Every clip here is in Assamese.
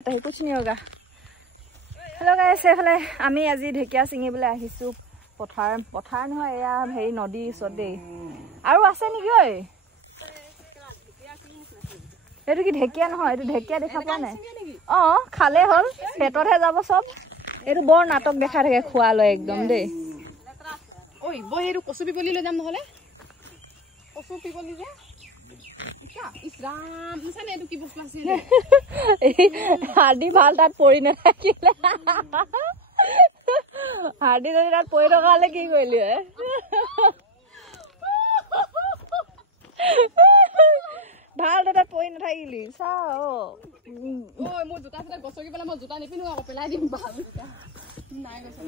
कुछ नहीं होगा। हेलो गाइस, एफाले आमी আজি ঢেকিয়া চিঙিবলৈ আহিছো পথাৰ নহয় এয়া হেৰি নদী ওচৰতে আৰু আছে নেকি ঐ এটো কি ঢেকিয়া নহয় এটো ঢেকিয়া দেখা পোৱা নাই খালে হল পেটতহে যাব সব এটো বৰ নাটক দেখা থাকে খোৱা লয় একদম দেই ঐ বই এটো কচু পিপলি লৈ যাম নহলে কচু পিপলি যে ইসরাম নিছানে এটো কি বস্তু আছে হাৰ্ডি ভাল তাত পৰি নাথাকিলে হাৰ্ডি যদি তাত পৰি থকালে কি কৰিলি ভাল তাত পৰি নাথাকিলি চাও ঐ মোৰ জোতা ফটা গছকি পেলাই মই জোতা নিপিনো আকৌ পেলাই দিম ভাল নাই গৈছে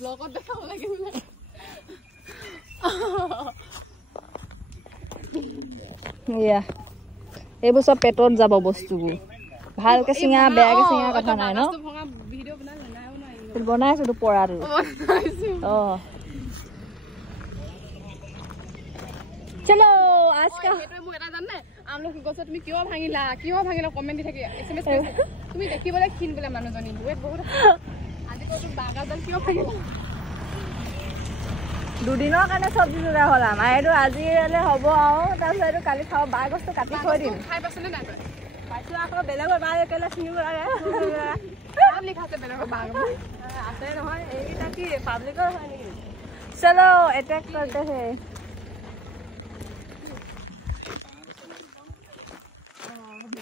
ব্লগত দেখাব লাগে বোলে ইয়া এইবোৰ সব পেটত যাব বস্তুবোৰ ভালকে সিঙা বেয়াকে সিঙা কথা নাই ন ভিডিও বনাইছো তো পৰাটো চলো आज का মই এটা জাননে আমলখি গছ তুমি কিয় ভাঙিলা কমেন্ট দি থাকি এসএমএস তুমি দেখিবলৈ ক্ষীণ বলে মানুহজনী ওয়েট বহুত আজি কত বাগাদাল কিয় ভাঙিলা দুদিনৰ কাৰণে সবজি যোগাৰ হ'ল আমাৰ এইটো আজিলে হ'ব আৰু তাৰপিছত এইটো কালি খাব বাৰ গছটো কাটি থৈ দিম খাই পাছনে নাই তই পাইছো আকৌ বেলেগৰ বাৰ একেলা চিঙিব লাগে নাম লিখাছে বেলেগৰ বাৰ আছে নহয় এইটা কি পাব্লিকৰ হয় নেকি চলো अटैक करते हैं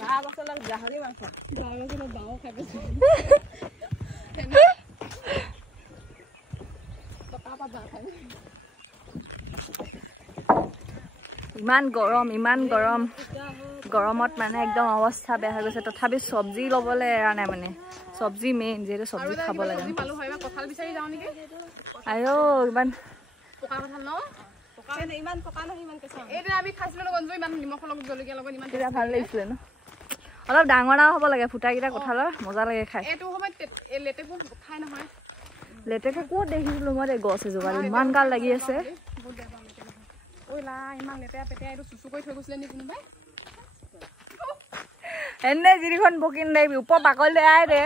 বাৰ গছৰ গাহৰি মাংস বাৰ গছৰ বাও খাই পাইছো ইমান গৰম গৰমত মানে একদম অৱস্থা বেয়া হৈ গৈছে তথাপি সবজি লবলৈ এৰা নাই মানে সবজি মেইন যেটো সবজি খাব লাগে পালো হয় কঁঠাল বিচাৰি যাও নেকি আয়ো ইমান পকা কঁঠাল ন পকা ইমান পকা নহয় ইমান কেঁচা এইটো আমি খাইছিলো গঞ্জু ইমান নিমখ লগত জলকীয়া লগত ইমান এটা ভাল লাগিছিল ন অলপ ডাঙৰ হ'ব লাগে ফুটাকিটা কঁঠালৰ মজা লাগে খাই এটো সময়ত লেটেকু খাই নহয় লেটেকু ক'ত দেখিছিলো মই গছ এজোপা ইমান গাল লাগি আছে ওই লা ইমান লেটেয়া পেটেয়া এটো সুসু কৰি থৈ গৈছিলে নি কোনোবাই এনে জিৰিখন বকিন দেবি ওপৰ বাকল দে আই দে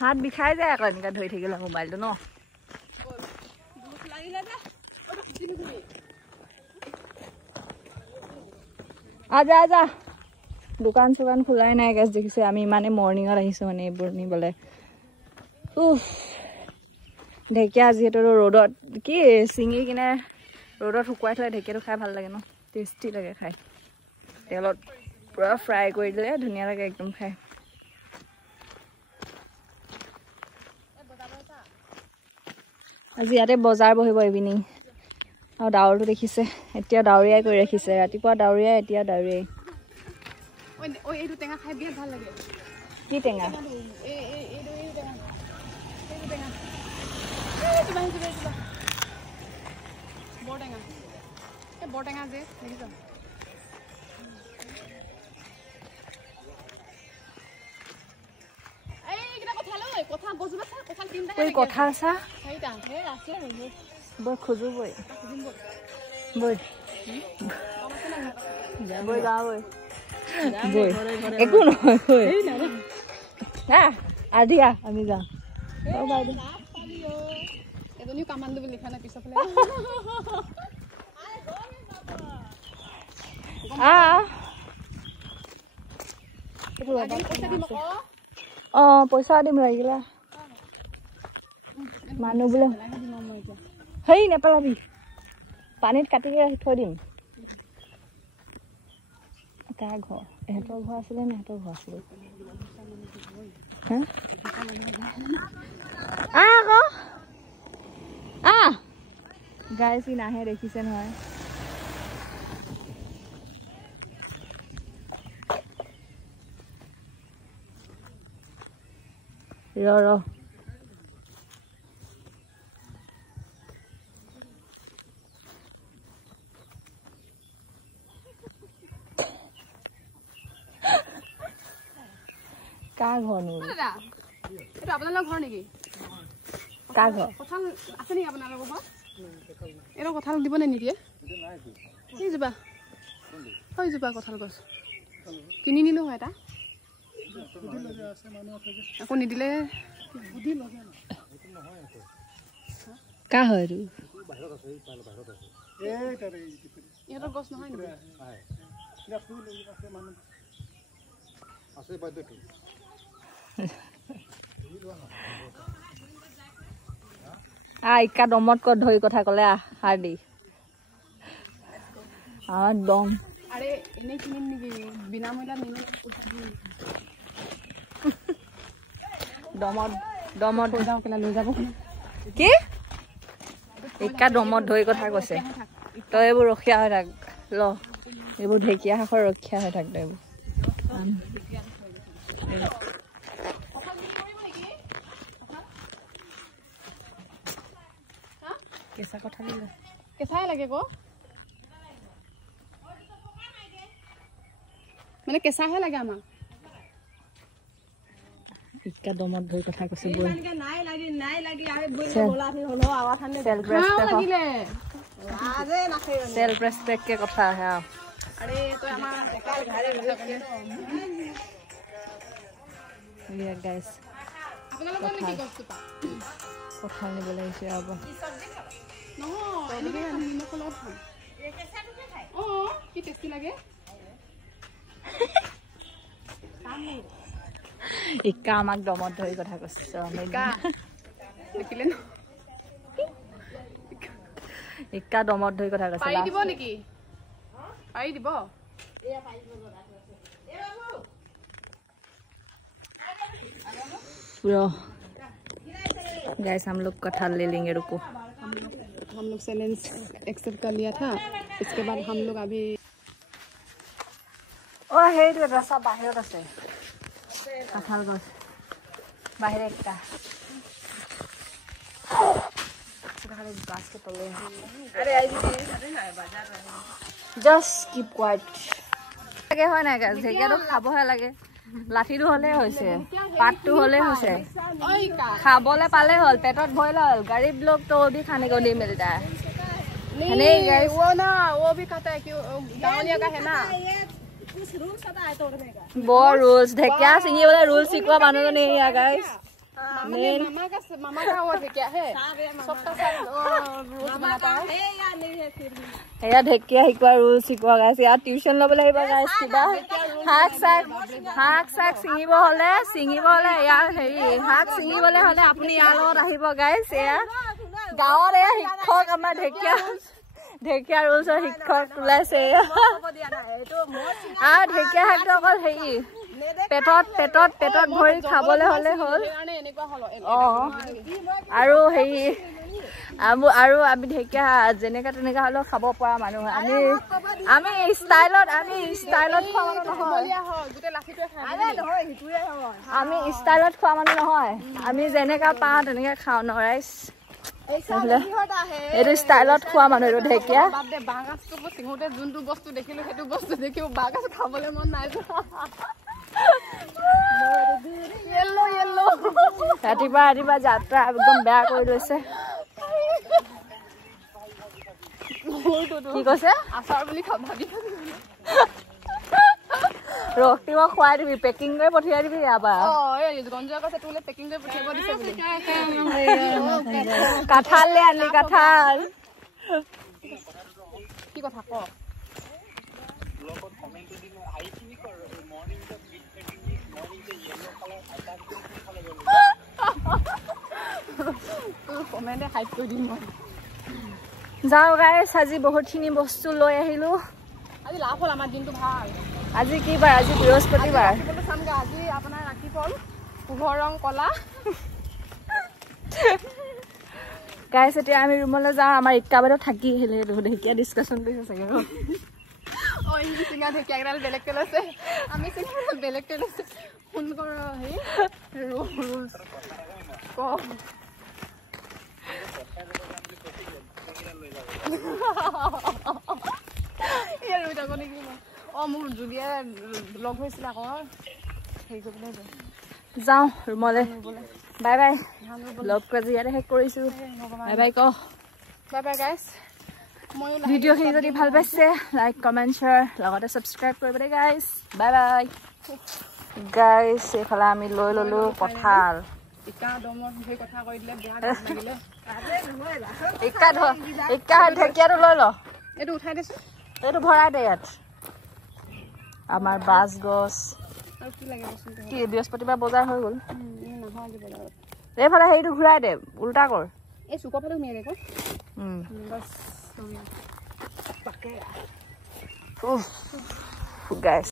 হাত বিষাই যায় আকৌ এনেকা ধৰি থাকিলে মোবাইলটো ন আজা দোকান চোকান খোলাই নাই গেছ দেখিছে আমি ইমানে মৰ্নিঙত আহিছো মানে এইবোৰ নিবলে ঢেকীয়া যিহেতু ৰ'দত কি চিঙি কিনে ৰ'দত শুকুৱাই থলে ঢেকীয়াটো খাই ভাল লাগে ন টেষ্টি লাগে খাই তেলত পুৰা ফ্ৰাই কৰি দিলে ধুনীয়া লাগে একদম খাই আজি ইয়াতে বজাৰ বহিব ইভিনিং আৰু ডাৱৰটো দেখিছে এতিয়া ডাৱৰীয়াই কৰি ৰাখিছে ৰাতিপুৱা ডাৱৰীয়াই এতিয়া ডাৱৰীয়াই ওই এইটো টেঙা খাই বিৰাট ভাল লাগে কি টেঙা বৰটেঙা যে দেখিছ কথা আছা বৈ খোজো বৈ গা বৈ একো নহয় আদিয়া আমি যাম এজনীও কামান দিব লিখা নাই পিছৰ ফালে পইচা দিম লাগিলা মানুহ বোলে হেই নেপেলাবি পানীত কাটি থৈ দিম কাৰ ঘৰ এহঁতৰ ঘৰ আছিলে নে এহঁতৰ ঘৰ আছিলে গাই চি নাহে দেখিছে নহয় ৰ কাৰ ঘৰ নো এটা আপোনালোকৰ ঘৰ নেকি কাৰ ঘৰ কঁঠাল আছে নেকি আপোনালোকৰ ঘৰত এইটো কঁঠাল দিবনে নিদিয়ে এইজোপা কঁঠাল গছ কিনি নিলো হয় এটা আকৌ নিদিলে কাৰ হয় এইটো ইহঁতৰ গছ নহয় নেকি ইকা দমত কত ধৰি কথা ক'লে সাৰ দি দম আৰে এনেই কিনিম নেকি বিনামূলীয়াত নিলে দমত লৈ যাওঁ কেলা লৈ যাব কি ইকা দমত ধৰি কথা কৈছে তই এইবোৰ ৰখীয়া হৈ থাক ল এইবোৰ ঢেকীয়া শাকৰ ৰক্ষা হৈ থাক তই এইবোৰ কেঁচা কঁঠাল কেঁচাই লাগে ক মানে কেঁচাহে লাগে আমাক ইকা দমত ধৰি কথা কৈছে বৈ সেল্ফ ৰেসপেক্ট কে কথা আহে গাইছ কঁঠাল নিবলৈ আহিছে আৰু ইকা আমাক দমত ধৰি কথা কৈছে ইকা দমত ধৰি কথা কৈছে পাৰি দিব নেকি পাৰি দিব गाइस हम लोग कटहल ले लेंगे रुको हम लोग चैलेंज एक्सेप्ट कर लिया था इसके बाद हम लोग अभी ओ हे रे रसा बाहिर আছে कटहल गस बाहिर एकटा खाली गाछ के तले अरे आई भी अरे ना बाजार जस्ट कीप क्वाइट লাগে হয় না গাছ ঢেকিয়াটো খাবহে লাগে লাঠিটো হলে হৈছে পাতটো হলে হৈছে খাবলে পালে হল পেটত ভইল হল गरीब लोग तो वो भी खाने को नहीं मिलता है नहीं गाइस वो ना वो भी खाता है कि गांवलिया का है ना कुछ रूल्स होता है तोड़ने का वो रूल्स ढेकिया सिंगी वाला रूल्स सिखवा मानो तो नहीं है गाइस मामा का वो ढेकिया है सबका सब रूल्स बनाता है या नहीं है फिर भी या ढेकिया हिकवा रूल्स सिखवा गाइस यार ट्यूशन लबले हिबा गाइस किबा हाक साक सिंगिबो हले यार हेरी हाक सिंगिबले हले अपनी यालत आहिबो गाइस या गाँवर या शिक्षक আমাৰ ঢেকিয়া ৰুলছৰ শিক্ষক ওলাইছে আৰু ঢেকিয়া শাকটো অকল হেৰি পেটত ভৰি খাবলৈ হলে হল আৰু হেৰি আৰু আমি ঢেকিয়া যেনেকা তেনেকা হলেও খাব পৰা মানুহ আমি ষ্টাইলত খোৱা মানুহ নহয় আমি ষ্টাইলত খোৱা মানুহ নহয় আমি যেনেকা পাওঁ তেনেকে খাওঁ ন ৰাইজ এইটো ষ্টাইলত খোৱা মানুহ এইটো ঢেকিয়া বাঁহগাজটো চিঙোতে যোনটো বস্তু দেখিলো সেইটো বস্তু দেখিও বাঁহগাজ খাবলৈ মন নাই ৰাতিপুৱা যাত্ৰা একদম বেয়া কৰি লৈছে কি কৈছে আচাৰ বুলি ভাবি ৰক্তি মই খুৱাই দিবি পেকিং কৰি পঠিয়াই দিবি ইয়াৰপৰা গঞ্জা কৈছে তোলে পেকিং কৰি পঠিয়াব দিছে বুলি কাঁঠাল লৈ আনি কাঁঠাল কি কথা ক কমেণ্টে হাইপ কৰি দিম মই যাওঁ গাইছ আজি বহুতখিনি বস্তু লৈ আহিলো আজি লাভ হ'ল আমাৰ দিনটো ভাল আজি কি বাৰ আজি বৃহস্পতিবাৰ চামগে আজি আপোনাৰ ৰাতিপুৱা পোহৰ ৰং কলা গাইছ এতিয়া আমি ৰুমলৈ যাওঁ আমাৰ ইটকা বাইদেউ থাকি আহিলে ঢেকীয়া ডিছকাশ্যন কৰিছে চাগে চিঙা ঢেকীয়া কেইডাল বেলেগকে লৈছে আমি চিঙা বেলেগকে লৈছে ফোন কৰ হেৰি ৰুলছ ক মোক জুলিয়ে লগ হৈছিলে আকৌ হেৰি কৰিবলৈ যাওঁ ৰুমলৈ বাই বাই ব্লগটো আজি ইয়াতে শেষ কৰিছোঁ বাই বাই ক বাই বাই গাইছ ভিডিঅ'খিনি যদি ভাল পাইছে লাইক কমেণ্ট শ্বেয়াৰ লগতে ছাবস্ক্ৰাইব কৰিব দেই গাইছ বাই বাই গাইছ এইফালে আমি লৈ ল'লোঁ কঁঠাল ঢেকীয়াটো লৈ ল এইটো উঠাই দিছোঁ এইটো ভৰাই দে ইয়াত আমাৰ বাঁচ গছ কি বৃহস্পতিবাৰ বজাৰ হৈ গ'ল এইফালে হেৰিটো ঘূৰাই দে উল্টা কৰ এই চুকৰ ফালে ঘূৰাই দে গাইছ